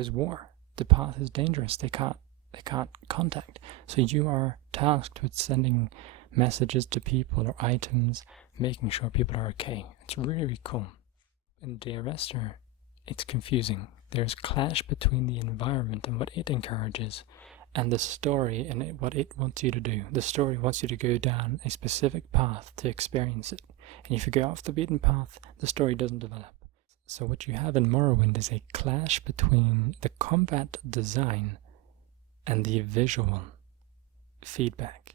there's war. The path is dangerous. They can't contact. So you are tasked with sending messages to people or items, making sure people are okay. It's really, really cool. In Dear Esther, it's confusing. There's clash between the environment and what it encourages, and the story and what it wants you to do. The story wants you to go down a specific path to experience it. And if you go off the beaten path, the story doesn't develop. So what you have in Morrowind is a clash between the combat design and the visual feedback.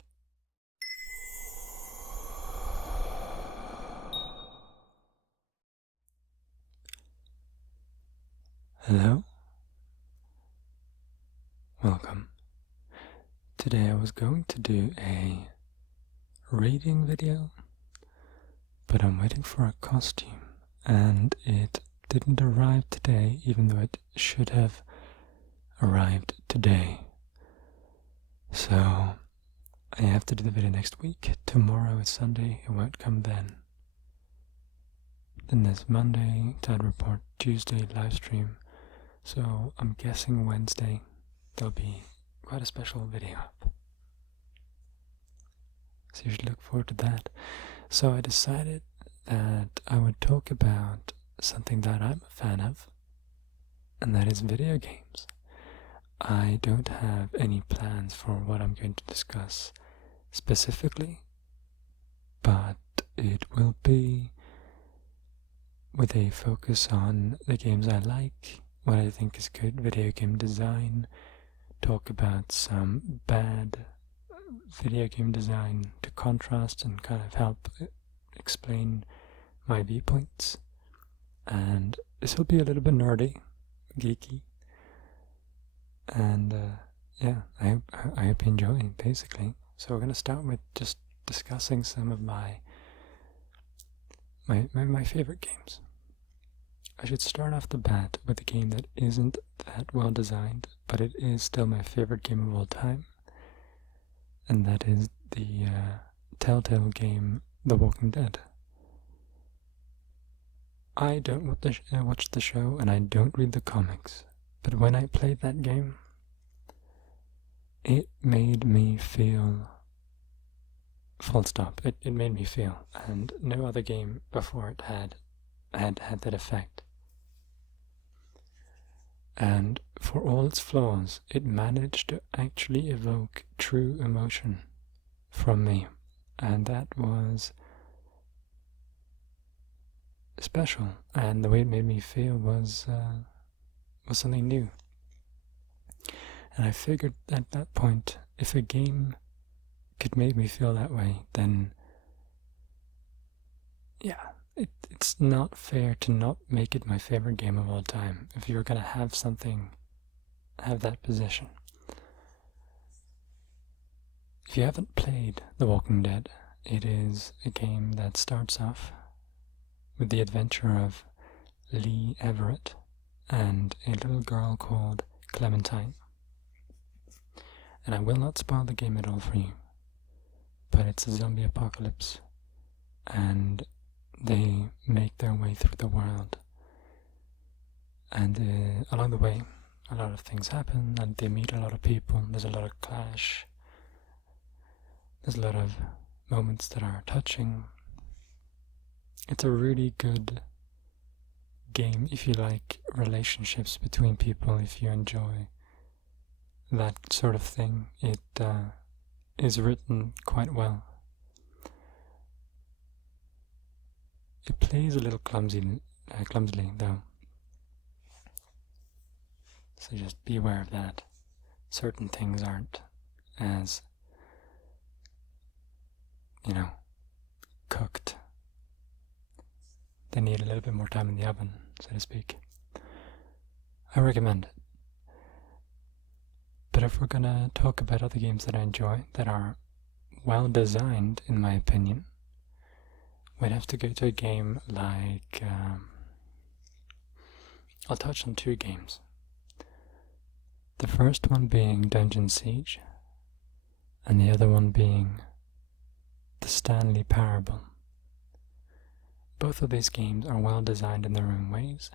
Hello? Welcome. Today I was going to do a reading video, but I'm waiting for a costume, and it didn't arrive today, even though it should have arrived today. So I have to do the video next week. Tomorrow is Sunday, it won't come then. Then there's Monday, Tad Report, Tuesday, live stream. So I'm guessing Wednesday there'll be quite a special video up. So you should look forward to that. So I decided that I would talk about something that I'm a fan of, and that is video games. I don't have any plans for what I'm going to discuss specifically, but it will be with a focus on the games I like, what I think is good video game design, talk about some bad video game design to contrast and kind of help explain my viewpoints. And this will be a little bit nerdy, geeky, and yeah, I hope you enjoy it, basically. So we're going to start with just discussing some of my favorite games. I should start off the bat with a game that isn't that well designed, but it is still my favorite game of all time, and that is the Telltale game The Walking Dead. I don't watch the show, and I don't read the comics, but when I played that game, it made me feel full stop. It made me feel, and no other game before it had that effect. And for all its flaws, it managed to actually evoke true emotion from me, and that was special. And the way it made me feel was something new. And I figured at that point, if a game could make me feel that way, then yeah, it's not fair to not make it my favorite game of all time. If you're gonna have something, have that position. If you haven't played The Walking Dead, it is a game that starts off with the adventure of Lee Everett and a little girl called Clementine. And I will not spoil the game at all for you, but it's a zombie apocalypse, and they make their way through the world, and along the way a lot of things happen, and they meet a lot of people. There's a lot of clash, there's a lot of moments that are touching. It's a really good game if you like relationships between people, if you enjoy that sort of thing. It is written quite well. It plays a little clumsily though, so just be aware of that. Certain things aren't as, cooked. They need a little bit more time in the oven, so to speak. I recommend it. But if we're gonna talk about other games that I enjoy, that are well designed in my opinion, we'd have to go to a game like, I'll touch on two games. The first one being Dungeon Siege, and the other one being the Stanley Parable. Both of these games are well designed in their own ways,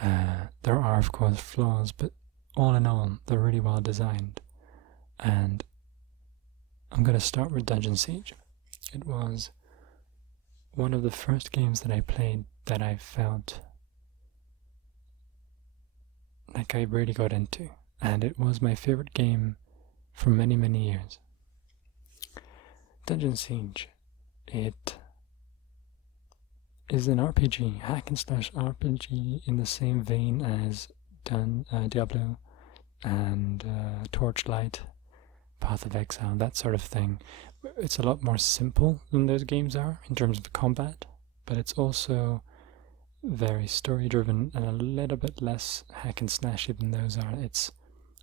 There are, of course, flaws, but all in all, they're really well designed. And I'm going to start with Dungeon Siege. It was one of the first games that I played that I felt like I really got into, and it was my favorite game for many, many years. Dungeon Siege, it is an RPG, hack and slash RPG in the same vein as Diablo and Torchlight, Path of Exile, that sort of thing. It's a lot more simple than those games are in terms of combat, but it's also very story driven and a little bit less hack and slashy than those are. It's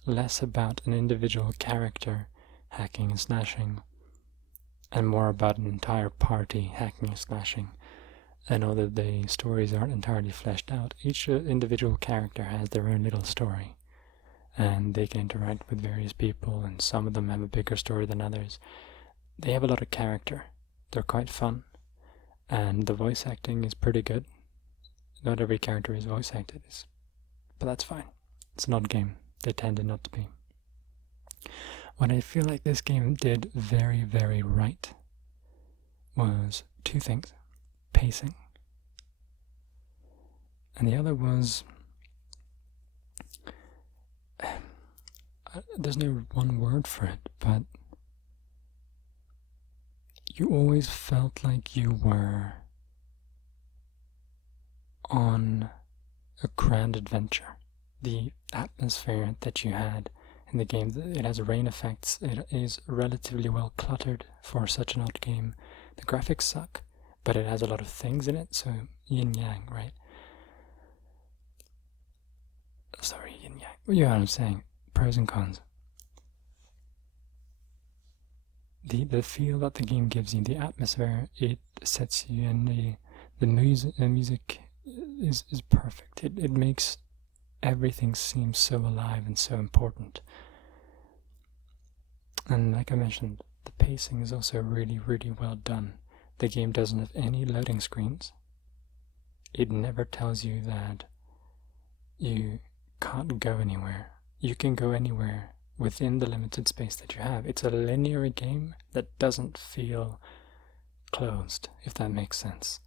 less about an individual character hacking and slashing and more about an entire party hacking and slashing. And although the stories aren't entirely fleshed out, each individual character has their own little story, and they can interact with various people, and some of them have a bigger story than others. They have a lot of character. They're quite fun, and the voice acting is pretty good. Not every character is voice acted, but that's fine. It's an odd game. They tended not to be. What I feel like this game did very, very right was two things. Pacing. And the other was, there's no one word for it, but you always felt like you were on a grand adventure. The atmosphere that you had in the game, it has rain effects, it is relatively well cluttered for such an odd game. The graphics suck, but it has a lot of things in it, so yin-yang, right? Sorry, yin-yang. You know what I'm saying. Pros and cons. The feel that the game gives you, the atmosphere it sets you in, the music is perfect. It makes everything seem so alive and so important. And like I mentioned, the pacing is also really, really well done. The game doesn't have any loading screens. It never tells you that you can't go anywhere. You can go anywhere within the limited space that you have. It's a linear game that doesn't feel closed, if that makes sense.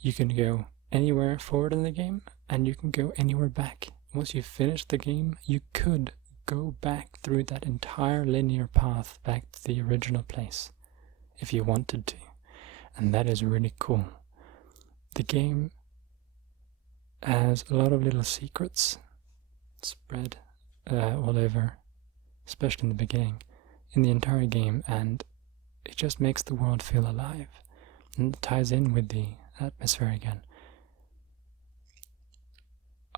You can go anywhere forward in the game, and you can go anywhere back. Once you finish the game, you could go back through that entire linear path back to the original place, if you wanted to. And that is really cool. The game has a lot of little secrets spread all over, especially in the beginning, in the entire game, and it just makes the world feel alive, and it ties in with the atmosphere again.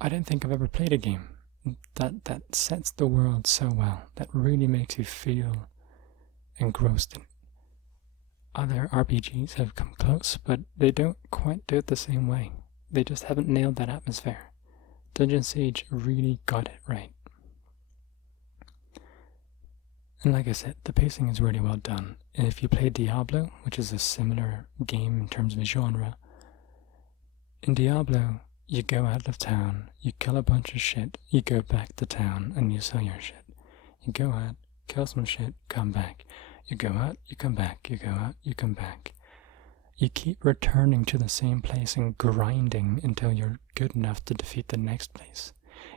I don't think I've ever played a game that sets the world so well, that really makes you feel engrossed in it. Other RPGs have come close, but they don't quite do it the same way. They just haven't nailed that atmosphere. Dungeon Siege really got it right. And like I said, the pacing is really well done. And if you play Diablo, which is a similar game in terms of genre, in Diablo, you go out of town, you kill a bunch of shit, you go back to town, and you sell your shit. You go out, kill some shit, come back. You go out, you come back, you go out, you come back. You keep returning to the same place and grinding until you're good enough to defeat the next place.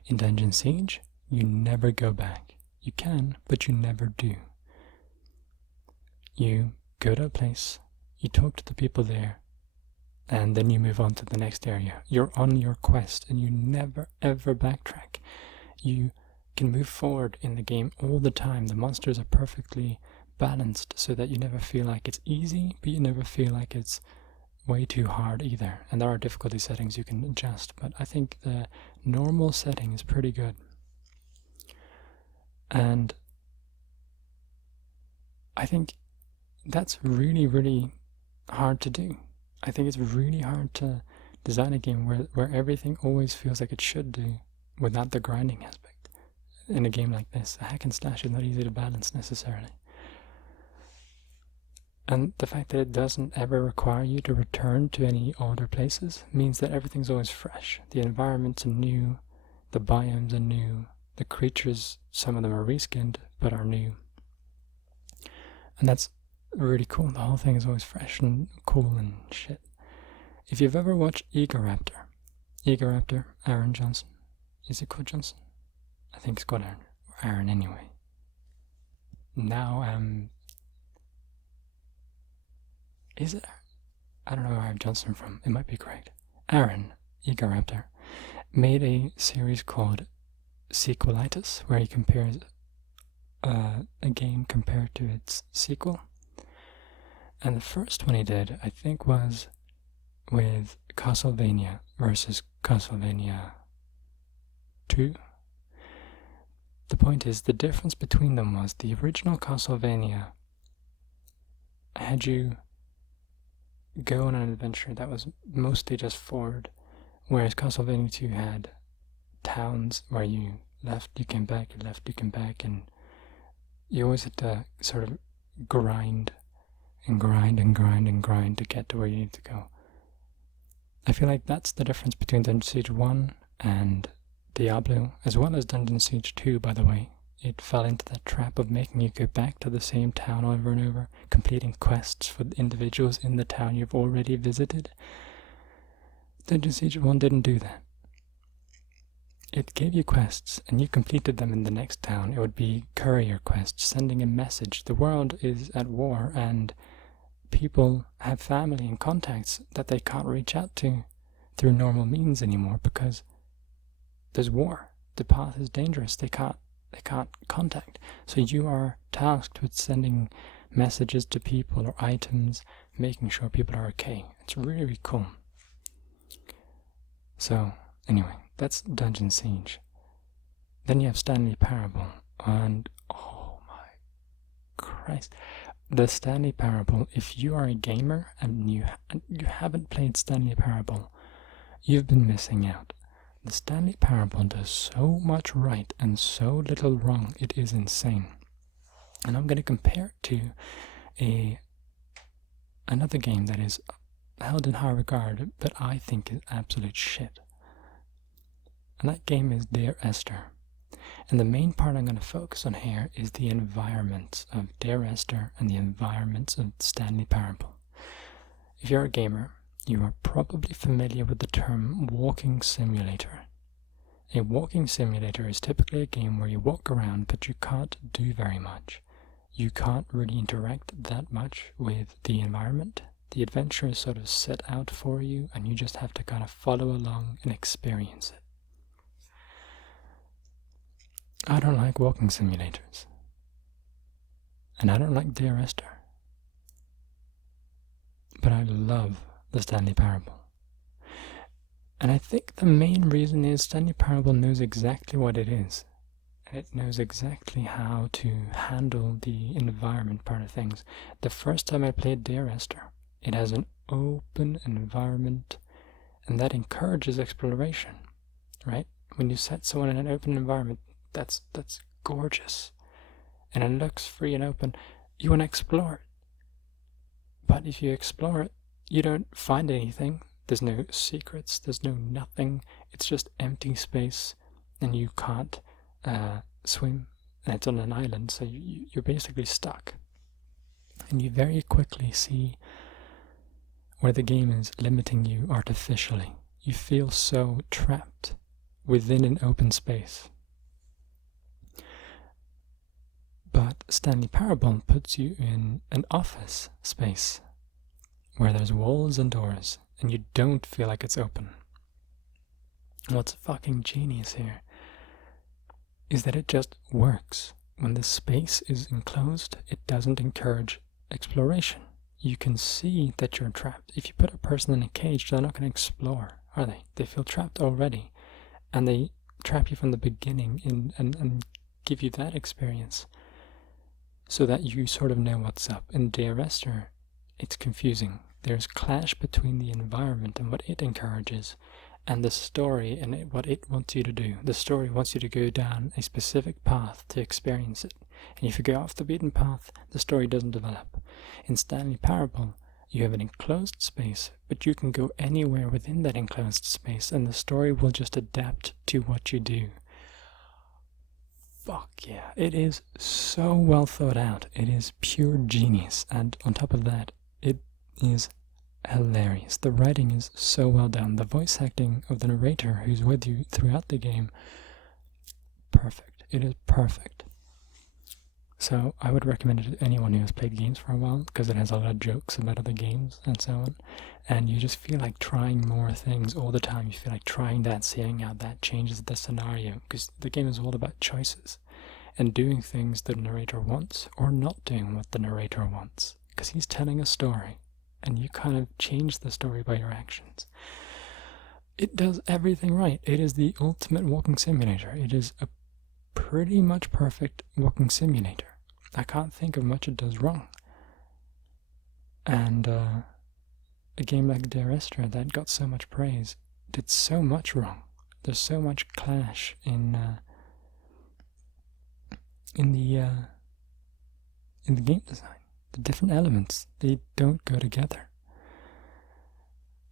In Dungeon Siege, you never go back. You can, but you never do. You go to a place, you talk to the people there, and then you move on to the next area. You're on your quest, and you never ever backtrack. You can move forward in the game all the time. The monsters are perfectly balanced so that you never feel like it's easy, but you never feel like it's way too hard either. And there are difficulty settings you can adjust, but I think the normal setting is pretty good. And I think that's really, really hard to do. I think it's really hard to design a game where everything always feels like it should do without the grinding aspect. In a game like this, a hack and slash is not easy to balance necessarily. And the fact that it doesn't ever require you to return to any older places means that everything's always fresh. The environments are new, the biomes are new, the creatures, some of them are reskinned, but are new. And that's really cool. The whole thing is always fresh and cool and shit. If you've ever watched Egoraptor, Aaron Johnson. Is it called Johnson? I think it's called Aaron anyway. Now, is it? I don't know where I have Johnson from. It might be correct. Aaron, Egoraptor, made a series called Sequelitis, where he compares a game compared to its sequel. And the first one he did, I think, was with Castlevania versus Castlevania 2. The point is, the difference between them was the original Castlevania had you go on an adventure that was mostly just forward, whereas Castlevania 2 had towns where you left, you came back, you left, you came back, and you always had to sort of grind and grind and grind and grind to get to where you need to go. I feel like that's the difference between Dungeon Siege 1 and Diablo, as well as Dungeon Siege 2, by the way. It fell into that trap of making you go back to the same town over and over, completing quests for individuals in the town you've already visited. Dungeon Siege 1 didn't do that. It gave you quests, and you completed them in the next town. It would be courier quests, sending a message. The world is at war, and people have family and contacts that they can't reach out to through normal means anymore because there's war. The path is dangerous. They can't contact. So you are tasked with sending messages to people or items, making sure people are okay. It's really, really cool. So, anyway, that's Dungeon Siege. Then you have Stanley Parable, and oh my Christ. The Stanley Parable, if you are a gamer and you haven't played Stanley Parable, you've been missing out. The Stanley Parable does so much right and so little wrong, it is insane. And I'm going to compare it to another game that is held in high regard, but I think is absolute shit. And that game is Dear Esther. And the main part I'm going to focus on here is the environments of Dear Esther and the environments of Stanley Parable. If you're a gamer, you are probably familiar with the term walking simulator. A walking simulator is typically a game where you walk around but you can't do very much. You can't really interact that much with the environment. The adventure is sort of set out for you and you just have to kind of follow along and experience it. I don't like walking simulators. And I don't like Dear Esther. But I love the Stanley Parable. And I think the main reason is Stanley Parable knows exactly what it is. And it knows exactly how to handle the environment part of things. The first time I played Dear Esther, it has an open environment, and that encourages exploration, right? When you set someone in an open environment, that's gorgeous. And it looks free and open. You want to explore it. But if you explore it, you don't find anything. There's no secrets, there's no nothing. It's just empty space, and you can't swim. And it's on an island, so you're basically stuck. And you very quickly see where the game is limiting you artificially. You feel so trapped within an open space. But Stanley Parable puts you in an office space where there's walls and doors, and you don't feel like it's open. What's fucking genius here is that it just works. When the space is enclosed, it doesn't encourage exploration. You can see that you're trapped. If you put a person in a cage, they're not going to explore, are they? They feel trapped already, and they trap you from the beginning and give you that experience so that you sort of know what's up. In Dear Esther, it's confusing. There's clash between the environment and what it encourages and the story and what it wants you to do. The story wants you to go down a specific path to experience it. And if you go off the beaten path, the story doesn't develop. In Stanley Parable, you have an enclosed space, but you can go anywhere within that enclosed space, and the story will just adapt to what you do. Fuck yeah. It is so well thought out. It is pure genius. And on top of that, it is hilarious. The writing is so well done. The voice acting of the narrator who's with you throughout the game, perfect. It is perfect. So I would recommend it to anyone who has played games for a while, because it has a lot of jokes about other games and so on. And you just feel like trying more things all the time. You feel like trying that, seeing how that changes the scenario, because the game is all about choices and doing things the narrator wants or not doing what the narrator wants, because he's telling a story and you kind of change the story by your actions. It does everything right. It is the ultimate walking simulator. It is a pretty much perfect walking simulator. I can't think of much it does wrong. And a game like Dear Esther that got so much praise did so much wrong. There's so much clash in the game design. The different elements, they don't go together.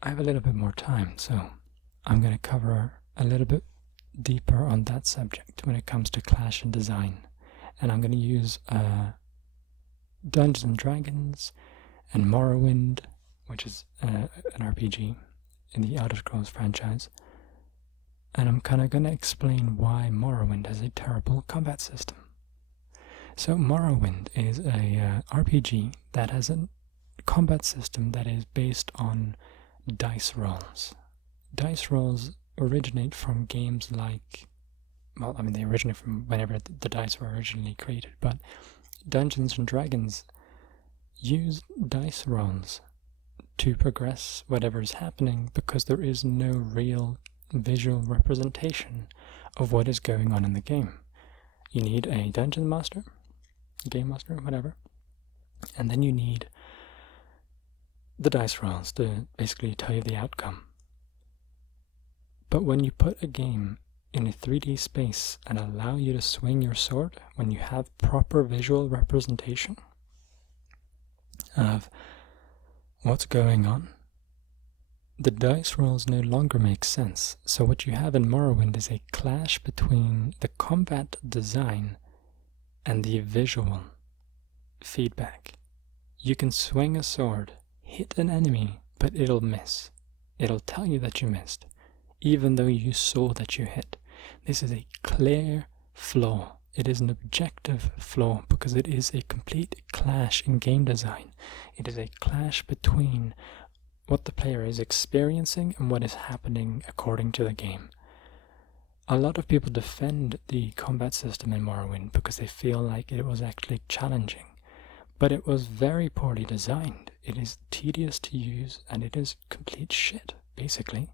I have a little bit more time, so I'm going to cover a little bit deeper on that subject when it comes to clash and design. And I'm going to use Dungeons and Dragons and Morrowind, which is an RPG in the Elder Scrolls franchise. And I'm kind of going to explain why Morrowind has a terrible combat system. So Morrowind is a RPG that has a combat system that is based on dice rolls. Dice rolls originate from games like, well, I mean, they originate from whenever the dice were originally created, but Dungeons and Dragons use dice rolls to progress whatever is happening, because there is no real visual representation of what is going on in the game. You need a dungeon master, game master, whatever, and then you need the dice rolls to basically tell you the outcome. But when you put a game in a 3D space and allow you to swing your sword, when you have proper visual representation of what's going on, the dice rolls no longer make sense. So what you have in Morrowind is a clash between the combat design and the visual feedback. You can swing a sword, hit an enemy, but it'll miss. It'll tell you that you missed, even though you saw that you hit. This is a clear flaw. It is an objective flaw, because it is a complete clash in game design. It is a clash between what the player is experiencing and what is happening according to the game. A lot of people defend the combat system in Morrowind because they feel like it was actually challenging, but it was very poorly designed. It is tedious to use, and it is complete shit, basically.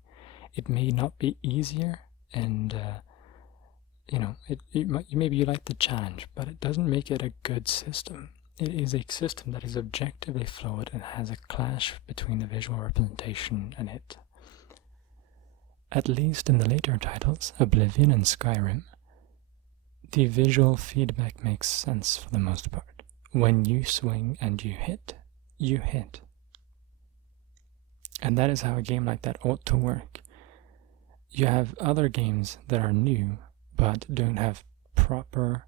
It may not be easier, and maybe you like the challenge, but it doesn't make it a good system. It is a system that is objectively flawed and has a clash between the visual representation and it. At least in the later titles, Oblivion and Skyrim, the visual feedback makes sense for the most part. When you swing and you hit, you hit. And that is how a game like that ought to work. You have other games that are new, but don't have proper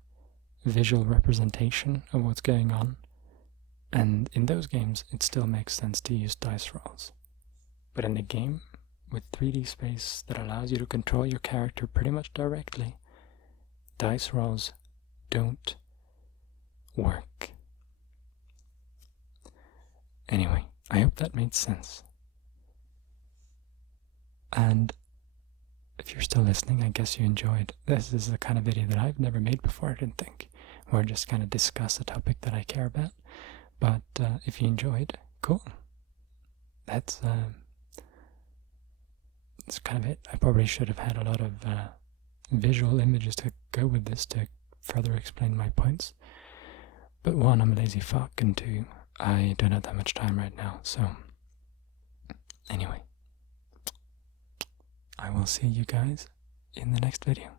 visual representation of what's going on, and in those games it still makes sense to use dice rolls. But in a game with 3D space that allows you to control your character pretty much directly, dice rolls don't work. Anyway, I hope that made sense. And if you're still listening, I guess you enjoyed. This is the kind of video that I've never made before, I didn't think. Where I just kind of discuss a topic that I care about. But if you enjoyed, cool. That's kind of it. I probably should have had a lot of visual images to go with this to further explain my points. But one, I'm a lazy fuck, and two, I don't have that much time right now. So, anyway. I will see you guys in the next video.